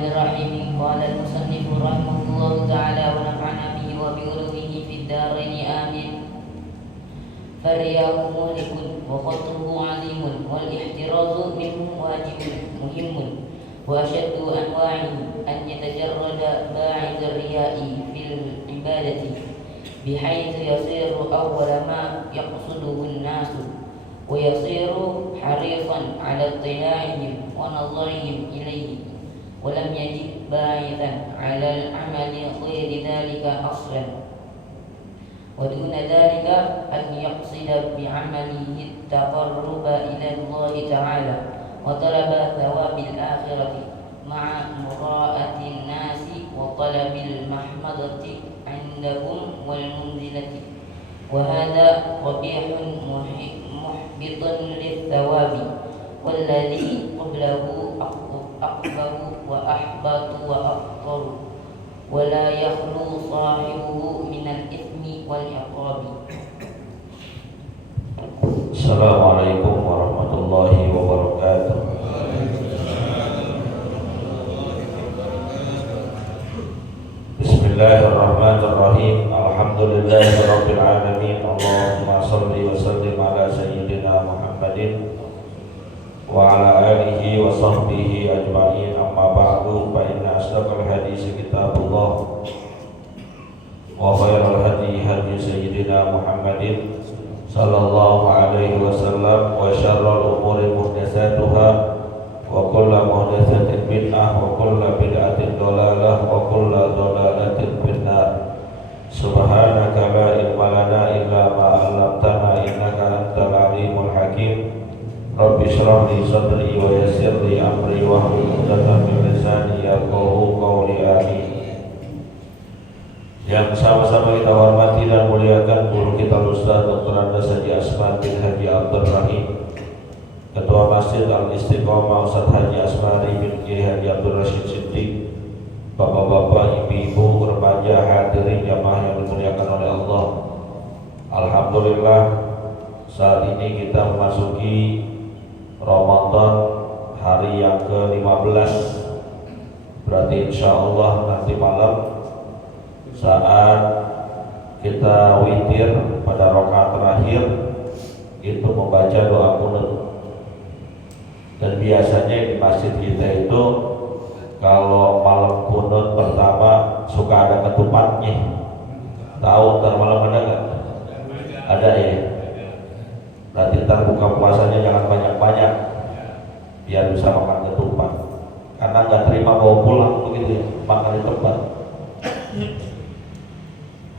الرحمن الرحيم. قال المصنف رحمه الله تعالى ونفعنا به وبعلومه في الدارين آمين. فالرياء مهلك وخطره عظيم والاحتراز منه واجب مهم، وأشد أنواعه أن يتجرد باعث الرياء في العبادة بحيث يصير أول ما يقصده الناس، ويصير حريصا على اطلاعهم ونظرهم إليه، ولم يجد باعثا على العمل غير ذلك أصلا. ودون ذلك أن يقصد بعمله التقرب إلى الله تعالى وطلب ثواب الآخرة مع مراءة الناس وطلب المحمدة عندهم والمنزلة، وهذا قبيح محبط للثواب، والذي قبله أقبح وأحبط وأفضل، ولا يخلو صاحبه من الإثم والعقاب. Assalamualaikum warahmatullahi wabarakatuh. Bismillahirrahmanirrahim. Alhamdulillahirabbil alamin. Allahumma shalli wa sallim ala sayyidina Muhammadin wa ala alihi wa sahbihi ajma'in. Amma ba'du, fa inna asdaqal hadits kitabullah wa khairal hadi hadi sayyidina Muhammadin sallallahu alaihi wasallam, wa syarrul umuri muhdatsatuha wa kullu muhdatsatin bid'ah wa kullu bid'atin dhalalah wa kullu dhalalatin finnar. Subhanaka la ilma lana illa ma 'allamtana innaka antal alimul hakim. Rabbi shrah li sadri wa yassir li amri wa hlul 'uqdatam min lisani yafqahu qawli. Amin. Yang sama-sama kita hormati dan muliakan guru kita Ustaz Dr. Andes Haji Asman bin Haji Abdul Rahim, Ketua Masjid Al-Istiqomah Ustaz Haji Asmari bin Kiai Haji Abdul Rashid Siddiq, bapak-bapak, ibu-ibu, remaja, hadirin jamaah yang dimuliakan oleh Allah. Alhamdulillah, saat ini kita memasuki Ramadan hari yang ke-15. Berarti insya Allah nanti malam saat kita witir pada rakaat terakhir itu membaca doa kunut. Dan biasanya di masjid kita itu kalau malam kunut pertama suka ada ketupatnya. Tahu ntar malam ada nggak? Ada ya. Berarti ntar buka puasanya jangan banyak-banyak biar bisa makan ketupat. Karena nggak terima bawa pulang begitu ya, makan di tempat.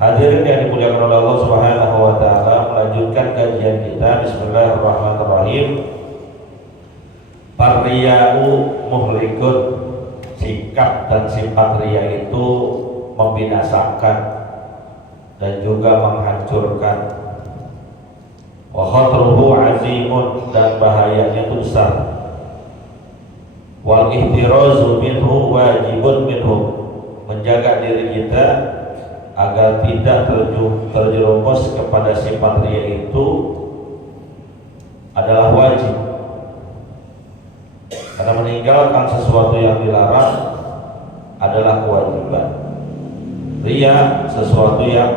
Hadirin yang dimuliakan oleh Allah Subhanahu wa taala, melanjutkan kajian kita. Bismillahirrahmanirrahim. Parriya'u muhlikun. Sikap dan sifat riya itu membinasakan dan juga menghancurkan. Wa khatruhu azimun, dan bahayanya itu besar. Wal ihtirazu minhu wajibun minhu. Menjaga diri kita agar tidak terjerumus kepada sifat riya itu adalah wajib, karena meninggalkan sesuatu yang dilarang adalah kewajiban. Riya sesuatu yang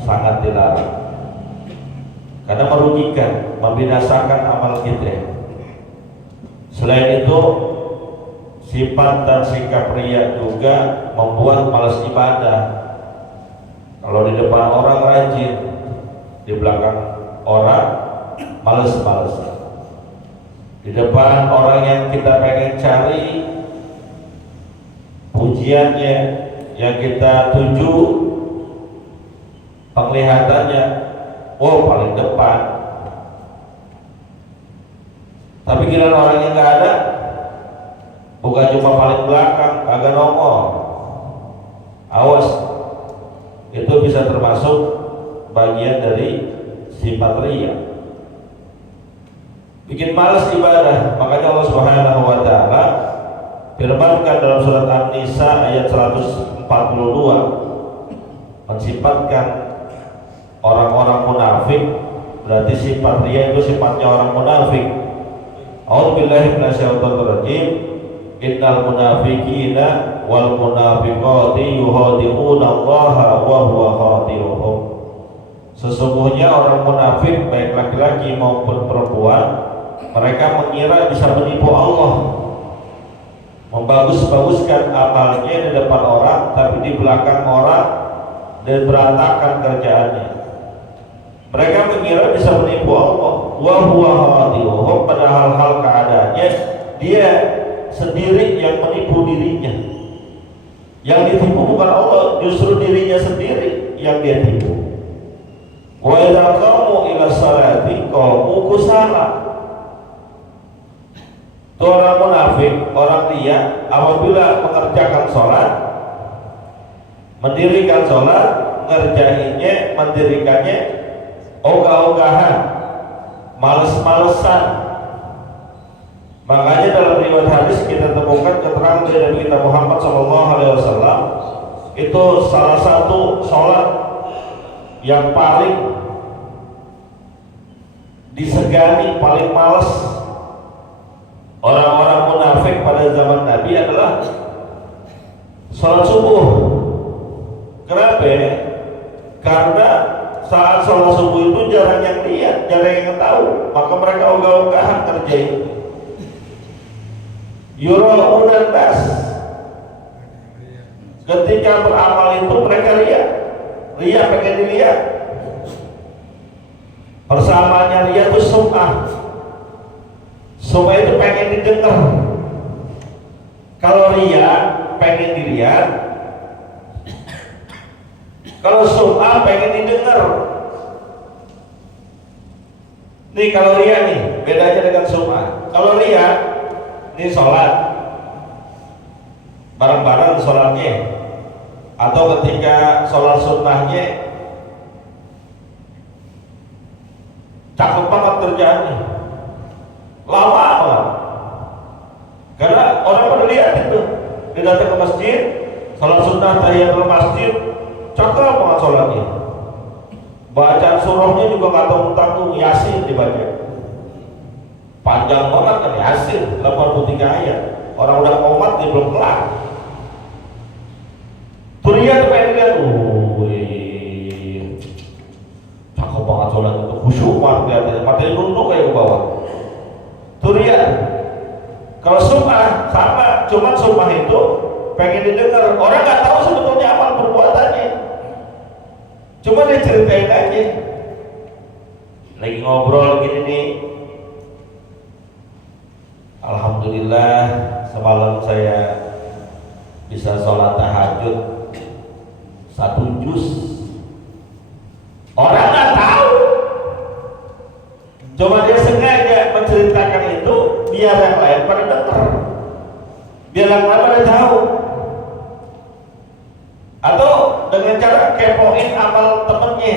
sangat dilarang karena merugikan, membinasakan amal kita. Selain itu, sifat dan sikap riya juga membuat malas ibadah. Kalau di depan orang rajin, di belakang orang males-males. Di depan orang yang kita pengen cari pujiannya, yang kita tuju penglihatannya, oh paling depan. Tapi giliran orang yang nggak ada, bukan cuma paling belakang, kagak nongol. Awas, itu bisa termasuk bagian dari sifat riya, bikin malas ibadah. Makanya Allah Subhanahu wa taala firmankan dalam surat An-Nisa ayat 142, mensifatkan orang-orang munafik. Berarti sifat riya itu sifatnya orang munafik. A'udzubillahi minasyaitonir rajim. innal munafiqina wal munafiqati yuhadi'una Allah wa huwa khadi'uhum. Sesungguhnya orang munafik baik laki-laki maupun perempuan, mereka mengira bisa menipu Allah, membagus-baguskan amalnya di depan orang, tapi di belakang orang dan berantakan kerjaannya. Mereka mengira bisa menipu Allah, wa huwa khadi'uhum, padahal hal keadaannya dia sendiri yang menipu dirinya. Yang ditipu bukan Allah, justru dirinya sendiri yang dia tipu. Wa idza qamu ila salati qamu kusala. Orang munafik, orang dia apabila mengerjakan sholat, mendirikan sholat, mendirikannya ogah-ogahan, males-malesan. Makanya dalam riwayat hadis kita temukan keterangan dari Nabi kita Muhammad SAW, itu salah satu sholat yang paling disegani, paling males orang-orang munafik pada zaman Nabi adalah sholat subuh. Kenapa? Karena saat sholat subuh itu jarang yang lihat, jarang yang tahu, maka mereka ogah-ogahan kerjain. Yura'unan nas, ketika beramal itu mereka ria pengen dilihat. Persamaannya ria itu sum'ah. Sum'ah itu pengen didengar. Kalau ria pengen dilihat, kalau sum'ah pengen didengar. Nih kalau ria nih bedanya dengan sum'ah. Kalau ria ini sholat bareng-bareng sholatnya, atau ketika sholat sunnahnya cakep banget kerjaannya, lama banget, karena orang pada lihat itu. Dia datang ke masjid, sholat sunnah tahiyatul masjid, cakep banget sholatnya, bacaan surahnya juga nggak tanggung-tanggung, Yasin dibaca, panjang banget kan, Yasin 83 ayat. Orang udah komat dia belum kelar. Turia tuh pengen lihat, cakep banget sholat itu, khusyuk banget kelihatannya, matanya nunduk kayak ke bawah. Turia. Kalau sum'ah sama, cuman sum'ah itu pengen didengar. Orang nggak tahu sebetulnya amal perbuatannya, cuma dia ceritain aja. Lagi ngobrol gini nih, alhamdulillah semalam saya bisa sholat tahajud 1 juz. Orang nggak tahu, cuma dia sengaja menceritakan itu biar yang lain pada dengar, biar yang lain pada tahu. Atau dengan cara kepoin amal temennya.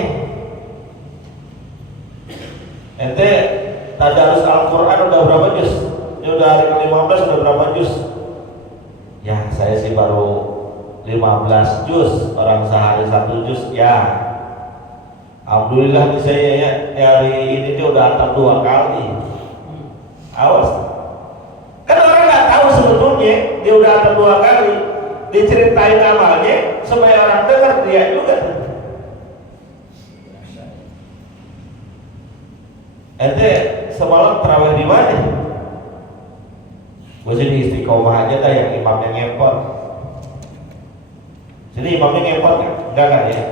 Ente tadarus Al-Quran udah berapa juz? Ini udah hari ke-15, udah berapa juz? Ya saya sih baru 15 juz, orang sehari 1 juz. Ya alhamdulillah nih saya ya, hari ini dia udah hantam 2 kali. Awas, kan orang nggak tahu sebetulnya dia udah hantam 2 kali. Diceritain amalnya supaya orang dengar dia juga. Ente semalam terawih di mana? Gue sini istiqomah aja dah, yang imamnya ngempot. Sini imamnya ngempot nggak? Enggak kan ya?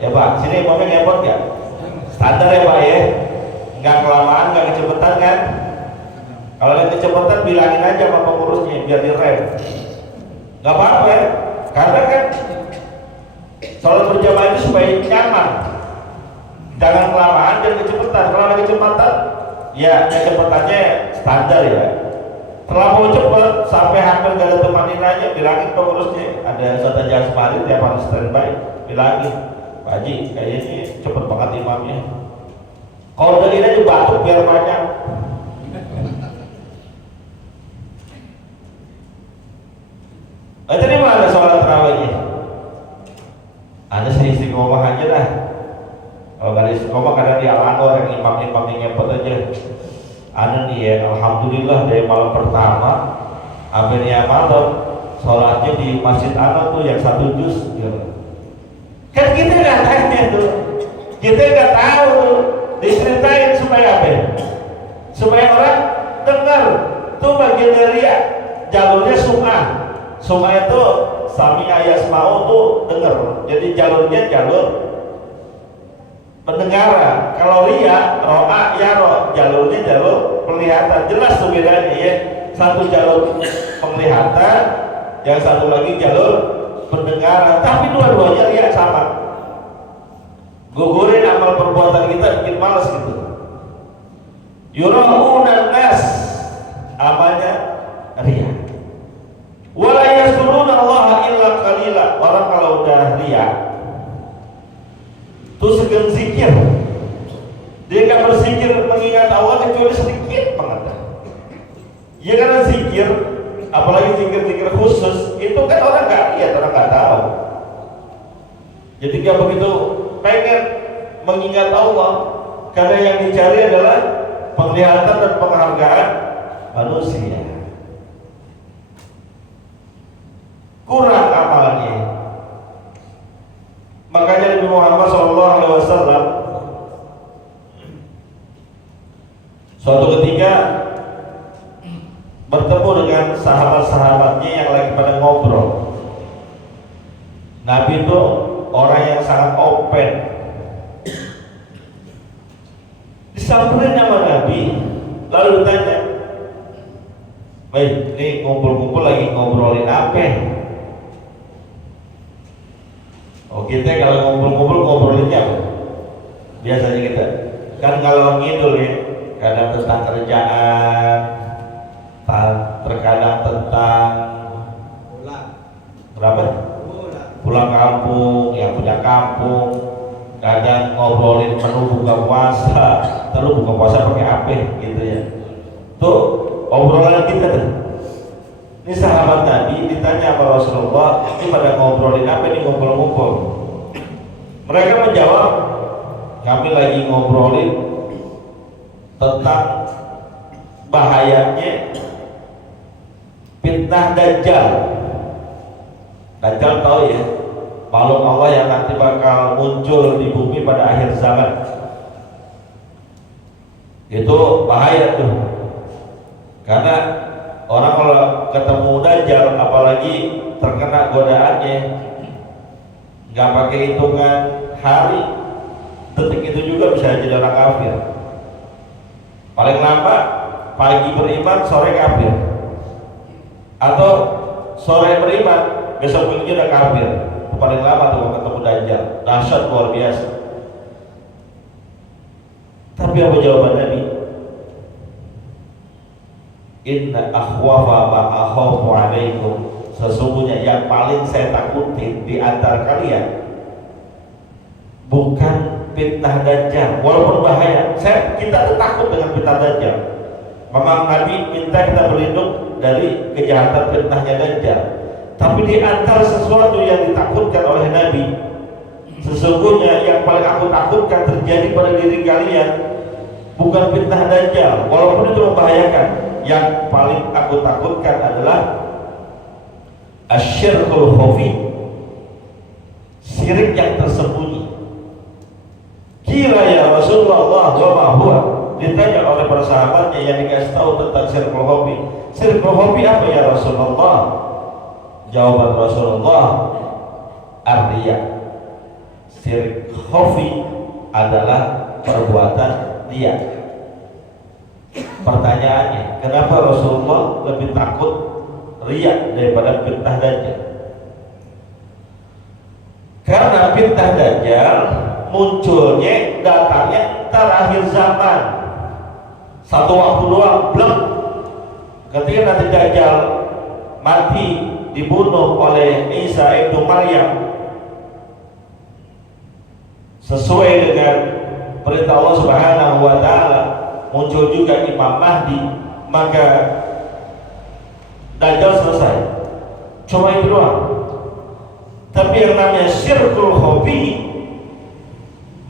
Ya Pak, sini imamnya ngempot nggak? Standar ya Pak ya? Nggak kelamaan, nggak kecepatan kan? Kalau yang kecepatan bilangin aja sama pengurusnya biar direm. Nggak apa-apa ya, karena kan sholat berjamaah itu supaya nyaman, jangan kelamaan dan kecepatan. Kalau ada kecepatan, ya kecepatannya standar ya. Terlalu cepat sampai hampir gak ada temanin aja, bilangin pengurusnya. Ada Ustaz Haji Asmari tiap hari standby, bilangin Pak Haji kayaknya cepet banget imamnya. Kalau dari ini batuk biar banyak. Tadi mana sholat tarawihnya? Anda sih istiqomah aja dah. Kalau nggak istiqomah kadang dia orang imam-imam yang ngepot aja. Anda nih ya, alhamdulillah dari malam pertama Akhirnya malam sholatnya di Masjid Anak tuh yang 1 juz gitu. Kan kita nggak tanya tuh, kita nggak tahu tuh, diceritain supaya apa? Supaya orang dengar tuh bagian dari ya, jalurnya sum'ah. Sum'ah itu sami ayasma'u tuh dengar. Jadi jalurnya jalur pendengaran. Kalau riya, ro'a, yaro, jalurnya jalur penglihatan. Jelas tuh bedanya ya. Satu jalur penglihatan, yang satu lagi jalur pendengaran. Tapi dua-duanya riya sama. Gugurin amal perbuatan kita bikin malas gitu. Yura'unan nas, amalnya riya. Wala yaskuruna Allah illa qalila. Orang kalau udah riya tuh segan zikir, dia gak berzikir mengingat Allah kecuali sedikit banget. Ya karena zikir, apalagi zikir-zikir khusus, itu kan orang gak lihat, orang gak tahu. Jadi gak begitu pengen mengingat Allah, karena yang dicari adalah penglihatan dan penghargaan manusia. Kurang amalnya. Makanya Nabi Muhammad SAW suatu ketika bertemu dengan sahabat-sahabatnya yang lagi pada ngobrol. Nabi itu orang yang sangat open. Disamperin sama Nabi, lalu ditanya, baik, ini ngumpul-ngumpul lagi ngobrolin apa? Oh, kita kalau ngumpul-ngumpul ngobrolinnya apa? Biasanya kita kan kalau ngidul ya, kadang tentang kerjaan, terkadang tentang berapa? Pulang kampung, yang punya kampung, kadang ngobrolin menu buka puasa, terus buka puasa pakai apa gitu ya. Tuh obrolan kita tuh. Ini sahabat Nabi ditanya sama Rasulullah, ini pada ngobrolin apa nih ngumpul-ngumpul? Mereka menjawab, kami lagi ngobrolin tentang bahayanya fitnah Dajjal. Dajjal tahu ya, makhluk Allah yang nanti bakal muncul di bumi pada akhir zaman. Itu bahaya tuh, karena orang kalau ketemu Dajjal, apalagi terkena godaannya, nggak pakai hitungan hari, detik itu juga bisa jadi orang kafir. Paling lama pagi beriman, sore kafir, atau sore beriman, besok paginya udah kafir. Itu paling lama tuh kalau ketemu Dajjal, dahsyat luar biasa. Tapi apa jawaban Nabi? Inna akhwafa ma akhafu alaikum, sesungguhnya yang paling saya takutin di antara kalian bukan fitnah Dajjal, walaupun bahaya. Kita tuh takut dengan fitnah Dajjal. Memang Nabi minta kita berlindung dari kejahatan fitnahnya Dajjal. Tapi di antara sesuatu yang ditakutkan oleh Nabi, sesungguhnya yang paling aku takutkan terjadi pada diri kalian bukan fitnah Dajjal, walaupun itu membahayakan. Yang paling aku takutkan adalah asyirkul khafi, syirik yang tersembunyi. Kira ya Rasulullah wa ma huwa, ditanya oleh para sahabatnya yang dikasih tahu tentang syirkul khafi. Syirkul khafi apa ya Rasulullah? Jawaban Rasulullah, ar-riya. Syirik khafi adalah perbuatan riya. Pertanyaannya, kenapa Rasulullah lebih takut riya daripada fitnah Dajjal? Karena fitnah Dajjal munculnya, datangnya entar akhir zaman, satu waktu doang, blek. Ketika nanti Dajjal mati dibunuh oleh Isa ibnu Maryam sesuai dengan perintah Allah Subhanahu wa Ta'ala, muncul juga Imam Mahdi, maka Dajjal selesai. Cuma itu doang. Tapi yang namanya syirkul khafi,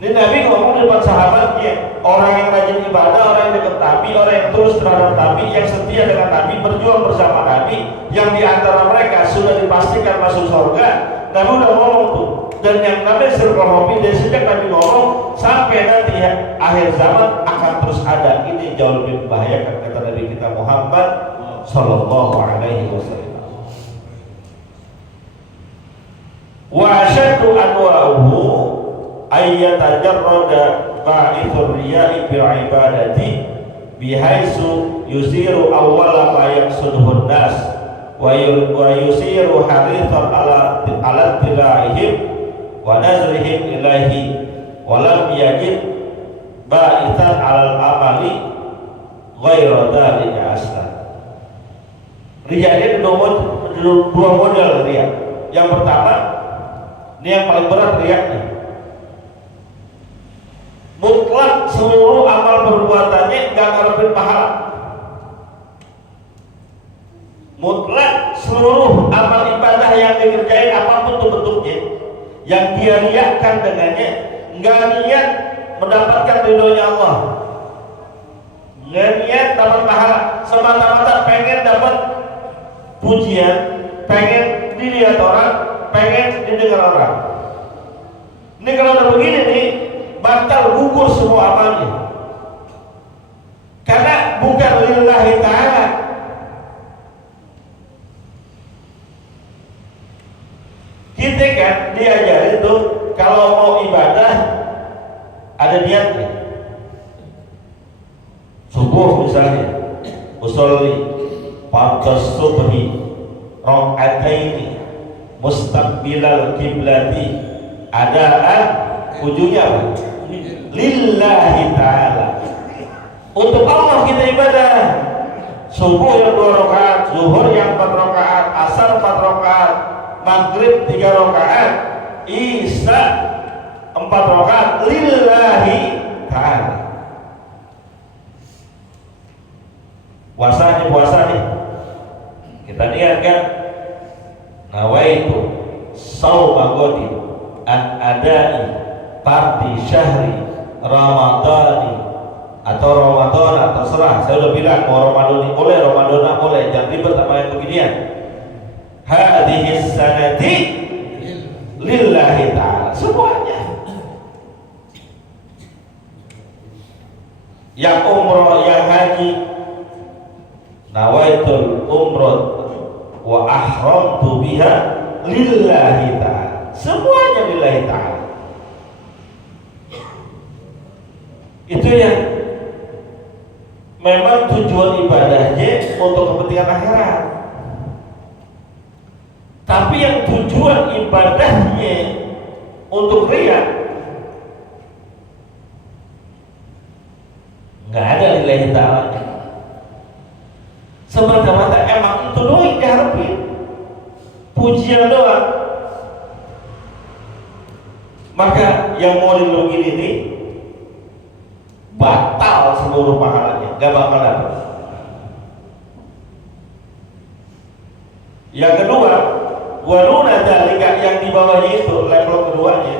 Ini Nabi ngomong di depan sahabatnya, orang yang rajin ibadah, orang yang dekat Nabi, orang yang terus terhadap Nabi, yang setia dengan Nabi, berjuang bersama Nabi, yang diantara mereka sudah dipastikan masuk surga. Nabi udah ngomong tuh. Dan yang Nabi Sirkohomi dari sejak Nabi ngomong sampai nanti akhir zaman akan terus ada. Ini jauh lebih membahayakan kata Nabi kita Muhammad Sallallahu Alaihi Wasallam. Wa asyaddu anwa'uhu ayyatajarrada ba'ithur riya'i bil ibadati bihaitsu yusiru awwala ma yaqsuduhun nas wa yusiru harithan ala tilaihim wa nazrihim ilahi wa lam yajid ba'ithan alal amali ghayra dhalika aslan. Riya ini dua model riya. Yang pertama, ini yang paling berat riyanya, mutlak seluruh amal perbuatannya nggak ngarepin pahala. Mutlak seluruh amal ibadah yang dikerjain apapun tuh bentuknya, yang dia riakan dengannya, nggak niat mendapatkan ridhonya Allah, nggak niat dapat pahala, semata-mata pengen dapat pujian, pengen dilihat orang, pengen didengar orang. Ini kalau udah begini nih, batal gugur semua amalnya, karena bukan lillahi ta'ala. Kita kan diajarin tuh kalau mau ibadah ada niatnya. Subuh misalnya, usolli fardhus subhi rakaataini mustaqbilal kiblati, adaan ujungnya apa? Lillahi ta'ala, untuk Allah kita ibadah. Subuh yang 2 rakaat, zuhur yang 4 rakaat, asar 4 rakaat, maghrib 3 rakaat, isya 4 rakaat, lillahi ta'ala. Puasa nih kita niatkan, nawaitu shauma ghadin an adai parti syahri ramadhani atau ramadhana, terserah. Saya udah bilang mau ramadhani boleh, ramadhana boleh, jangan ribet sama yang beginian. Hadhihi sanati lillahi ta'ala, semuanya. Yang umroh, yang haji, nawaitul umrah wa ahramtu biha lillahi ta'ala, semuanya lillahi ta'ala. Itu yang memang tujuan ibadahnya untuk kepentingan akhirat. Tapi yang tujuan ibadahnya untuk riya, nggak ada lillahi ta'ala. Semata-mata emang itu doang yang diharapin, pujian doang. Maka yang mau dilogin ini batal seluruh pahalanya, gak bakal dapat. Yang kedua, waluna dalika, yang di bawahnya itu level keduanya.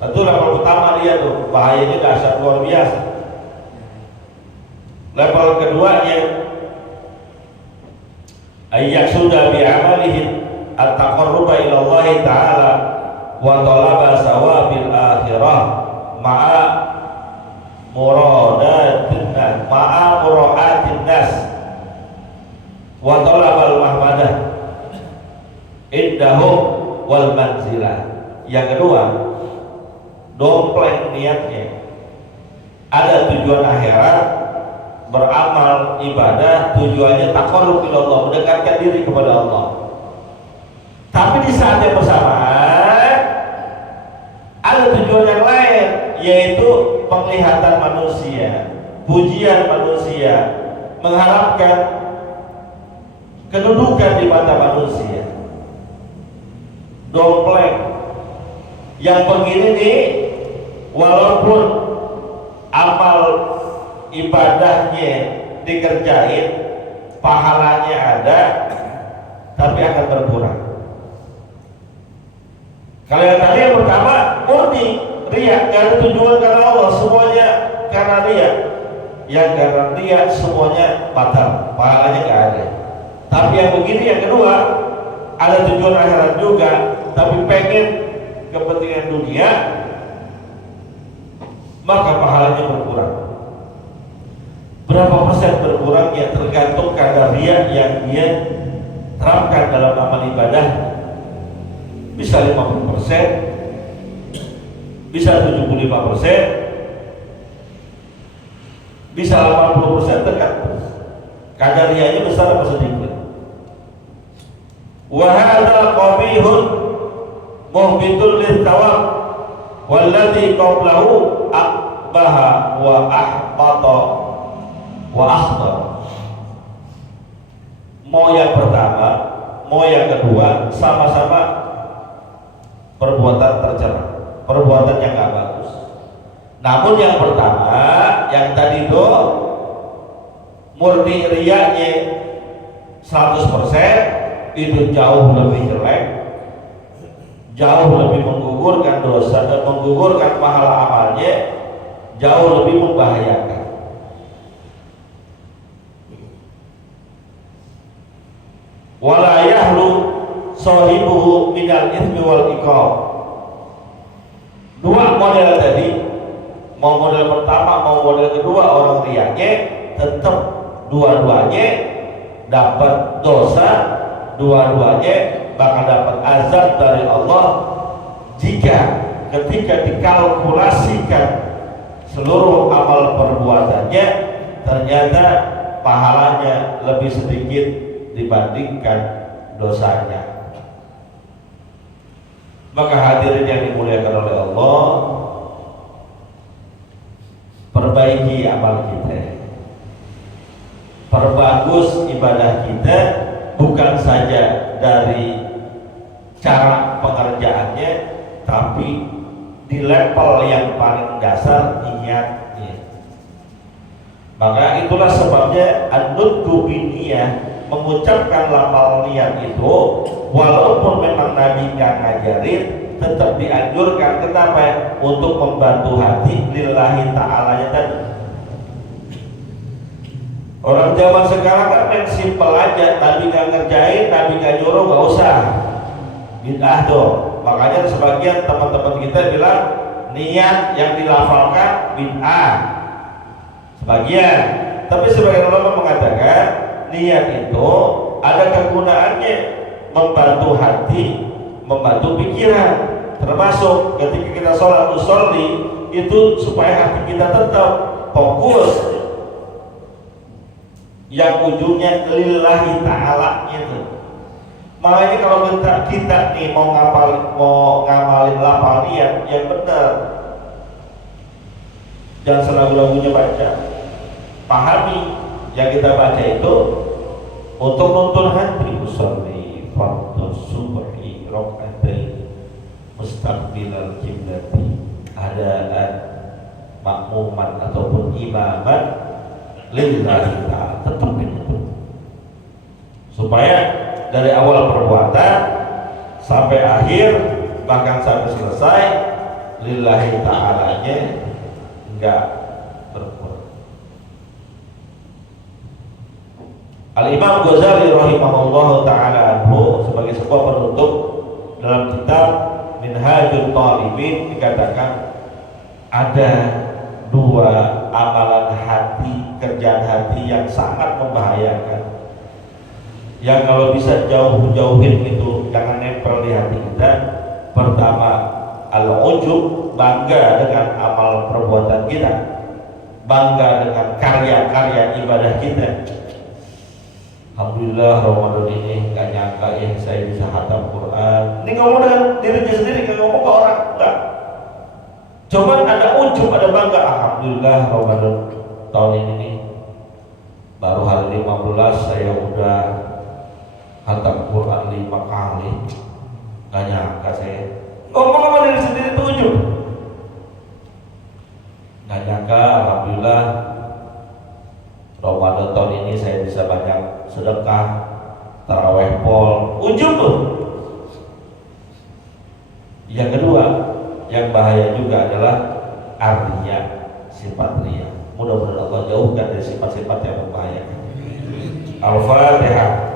Tentu level pertama dia tuh bahayanya dahsyat luar biasa. Level keduanya, ayyak sudah bi'amalihi at-taqarruba ila Allah ta'ala wa talaba sawabil akhirah ma'a muradatin nas wa talabal mahmadah indahum wal manzilah. Yang kedua, dompleng niatnya, ada tujuan akhirat, beramal ibadah tujuannya taqarrub ila Allah, mendekatkan diri kepada Allah. Tapi di saat yang bersamaan ada tujuan yang lain, yaitu penglihatan manusia, pujian manusia, mengharapkan kedudukan di mata manusia. Dompleng yang begini nih, walaupun amal ibadahnya dikerjain, pahalanya ada, tapi akan berkurang. Kalau yang tadi yang pertama murni riya, nggak ada tujuan karena Allah, semuanya karena dia. Yang karena dia semuanya batal, pahalanya nggak ada. Tapi yang begini yang kedua, ada tujuan akhirat juga, tapi pengen kepentingan dunia, maka pahalanya berkurang. Berapa persen berkurangnya tergantung kadar riya yang dia terapkan dalam amal ibadah. Bisa 50%, bisa 75%, bisa 80%, tergantung kadar riyanya besar atau sedikit. Wa hadza qabihun muhbitun lit-thawab walladzi qablahu aqbaha wa ahbata wa akhta. Mau yang pertama, mau yang kedua, sama-sama perbuatan tercela, perbuatan yang gak bagus. Namun yang pertama, yang tadi itu murni riyanya 100%, itu jauh lebih jelek, jauh lebih menggugurkan dosa dan menggugurkan pahala amalnya, jauh lebih membahayakan. Wala yahlu sahibuhu minal ithmi wal iqab. Dua model tadi, mau model pertama mau model kedua, orang riyanya tetap dua-duanya dapat dosa, dua-duanya bakal dapat azab dari Allah jika ketika dikalkulasikan seluruh amal perbuatannya ternyata pahalanya lebih sedikit dibandingkan dosanya. Maka hadirin yang dimuliakan oleh Allah, perbaiki amal kita, perbagus ibadah kita, bukan saja dari cara pengerjaannya, tapi di level yang paling dasar, niatnya. Maka itulah sebabnya an-nutqu binniyah, mengucapkan lafal niat itu, walaupun memang Nabi nggak ngajarin, tetap dianjurkan. Kenapa? Untuk membantu hati lillahi ta'ala nya tadi. Orang zaman sekarang kan main simpel aja, Nabi nggak ngerjain, Nabi nggak nyuruh, nggak usah, bid'ah dong. Makanya sebagian teman-teman kita bilang niat yang dilafalkan bid'ah, sebagian. Tapi sebagian ulama mengatakan niat itu ada kegunaannya, membantu hati, membantu pikiran. Termasuk ketika kita sholat usolli itu supaya hati kita tetap fokus, yang ujungnya lillahi ta'ala itu. Makanya kalau kita nih mau ngamalin lafal niat yang benar, jangan selagu-lagunya baca, pahami yang kita baca itu untuk nuntun hati. Usolli fardhu subhi rakaatain mustaqbilal qiblati adaan makmuman ataupun imaman lillahi ta'ala. Tetapin itu supaya dari awal perbuatan sampai akhir, bahkan sampai selesai, lillahi ta'alanya enggak berkurang. Al-Imam Ghazali rahimahullah ta'ala anhu sebagai sebuah penutup dalam kitab Minhajul Talibin dikatakan ada dua amalan hati, kerjaan hati yang sangat membahayakan, yang kalau bisa jauhin itu, jangan nempel di hati kita. Pertama, al-ujub, bangga dengan amal perbuatan kita, bangga dengan karya-karya ibadah kita. Alhamdulillah Ramadan ini gak nyangka ya saya bisa khatam Quran. Ini ngomong dengan dirinya sendiri, gak ngomong ke orang, enggak. Cuman ada ujub, ada bangga. Alhamdulillah Ramadan tahun ini nih, baru hari 15 saya udah khatam Quran 5 kali. Gak nyangka saya ngomong sama diri sendiri itu ujub. Gak nyangka alhamdulillah Ramadan tahun ini saya bisa banyak sedekah, taraweh pol, ujub tuh. Yang kedua, yang bahaya juga adalah arya, sifat ria. Mudah-mudahan Allah jauhkan dari sifat-sifat yang membahayakan. Al-Fatihah.